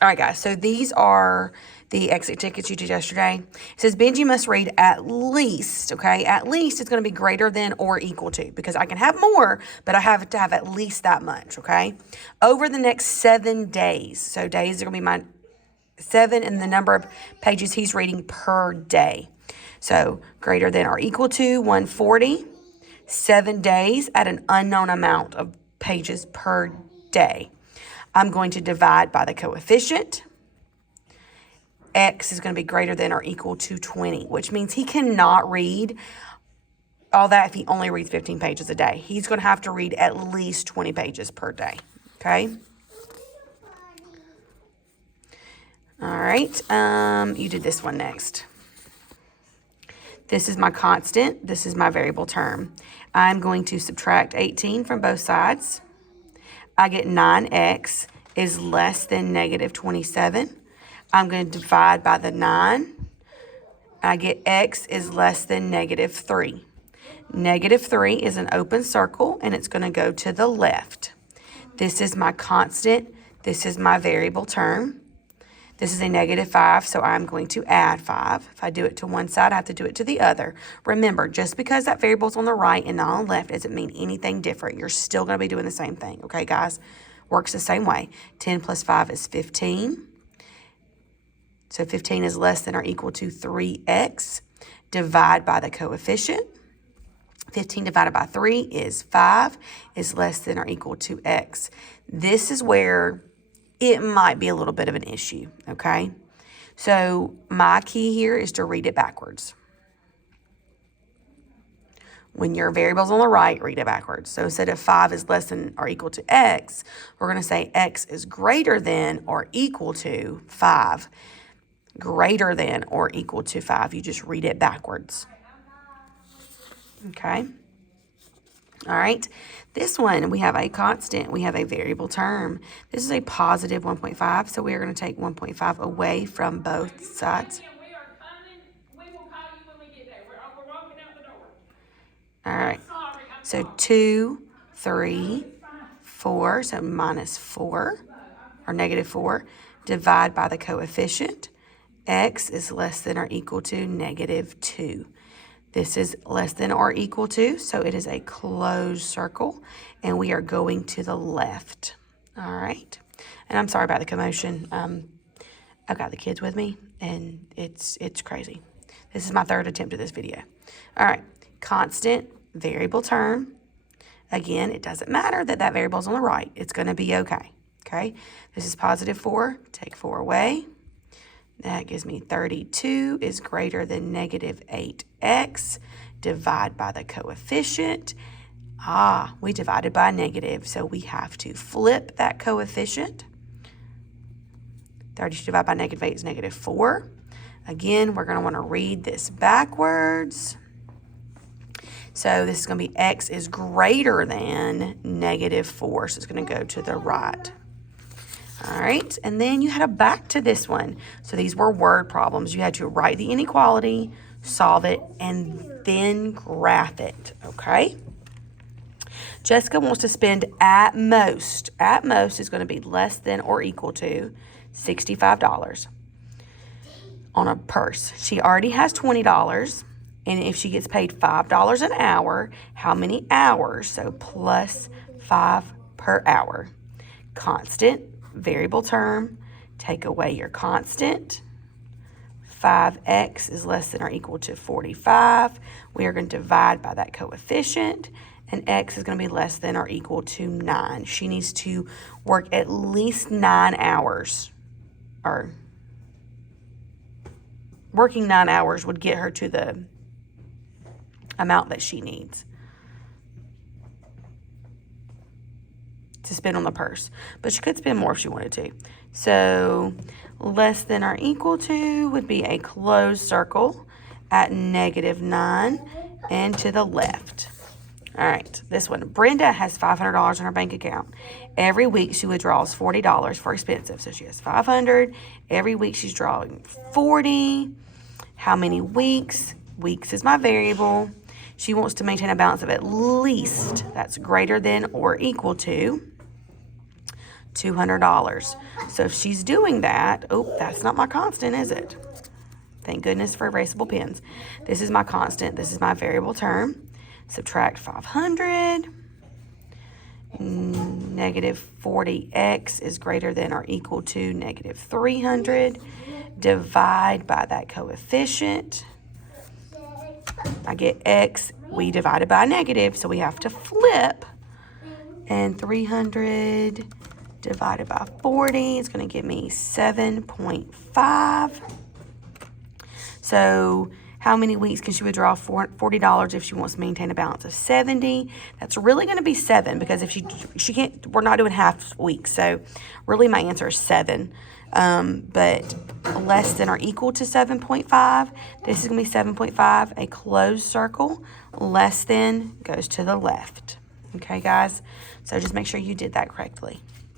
All right, guys, so these are the exit tickets you did yesterday. It says Benji must read at least, okay? At least it's going to be greater than or equal to, because I can have more, but I have to have at least that much, okay? Over the next 7 days. So days are going to be my 7 and the number of pages he's reading per day. So greater than or equal to 140, 7 days at an unknown amount of pages per day. I'm going to divide by the coefficient. X is going to be greater than or equal to 20, which means he cannot read all that if he only reads 15 pages a day. He's going to have to read at least 20 pages per day, okay? All right, you did this one next. This is my constant. This is my variable term. I'm going to subtract 18 from both sides. I get 9x is less than negative 27. I'm going to divide by the 9. I get x is less than negative 3. Negative 3 is an open circle, and it's going to go to the left. This is my constant. This is my variable term. This is a negative 5, so I'm going to add 5. If I do it to one side, I have to do it to the other. Remember, just because that variable's on the right and not on the left doesn't mean anything different. You're still going to be doing the same thing, okay, guys? Works the same way. 10 plus 5 is 15. So 15 is less than or equal to 3x. Divide by the coefficient. 15 divided by 3 is 5, is less than or equal to x. This is where it might be a little bit of an issue, okay? So my key here is to read it backwards. When your variable's on the right, read it backwards. So instead of 5 is less than or equal to x, we're going to say x is greater than or equal to 5. Greater than or equal to 5. You just read it backwards. Okay? All right, this one, we have a constant, we have a variable term. This is a positive 1.5, so we are going to take 1.5 away from both sides. We are coming. We will call you when we get there. We're walking out the door. All right, Sorry, so 2, 3, 4, so minus 4, or negative 4, divide by the coefficient. X is less than or equal to negative 2. This is less than or equal to, so it is a closed circle, and we are going to the left. All right. And I'm sorry about the commotion. I've got the kids with me, and it's crazy. This is my 3rd attempt at this video. All right. Constant, variable term. Again, it doesn't matter that that variable is on the right. It's going to be okay. Okay. This is positive 4. Take 4 away. That gives me 32 is greater than negative 8x. Divide by the coefficient. We divided by a negative, so we have to flip that coefficient. 32 divided by negative 8 is negative 4. Again, we're going to want to read this backwards. So this is going to be x is greater than negative 4, so it's going to go to the right. All right, and then you had a back to this one. So these were word problems. You had to write the inequality, solve it, and then graph it, okay? Jessica wants to spend at most is going to be less than or equal to $65 on a purse. She already has $20, and if she gets paid $5 an hour, how many hours? So plus 5 per hour. Constant. Variable term, take away your constant. 5x is less than or equal to 45. We are going to divide by that coefficient, and x is going to be less than or equal to 9. She needs to work at least 9 hours, or working 9 hours would get her to the amount that she needs to spend on the purse, but she could spend more if she wanted to. So less than or equal to would be a closed circle at negative 9 and to the left. All right, this one. Brenda has $500 in her bank account. Every week she withdraws $40 for expensive. So she has $500. Every week she's drawing $40. How many weeks? Weeks is my variable. She wants to maintain a balance of at least, that's greater than or equal to $200. So if she's doing that, oh, that's not my constant, is it? Thank goodness for erasable pens. This is my constant. This is my variable term. Subtract 500. Negative 40x is greater than or equal to negative 300. Divide by that coefficient. I get x. We divided by a negative, so we have to flip. And 300 divided by 40 is going to give me 7.5. So how many weeks can she withdraw $40 if she wants to maintain a balance of 70? That's really going to be 7, because if she can't, we're not doing half weeks. So really my answer is 7. But less than or equal to 7.5. This is going to be 7.5. A closed circle. Less than goes to the left. Okay, guys? So just make sure you did that correctly.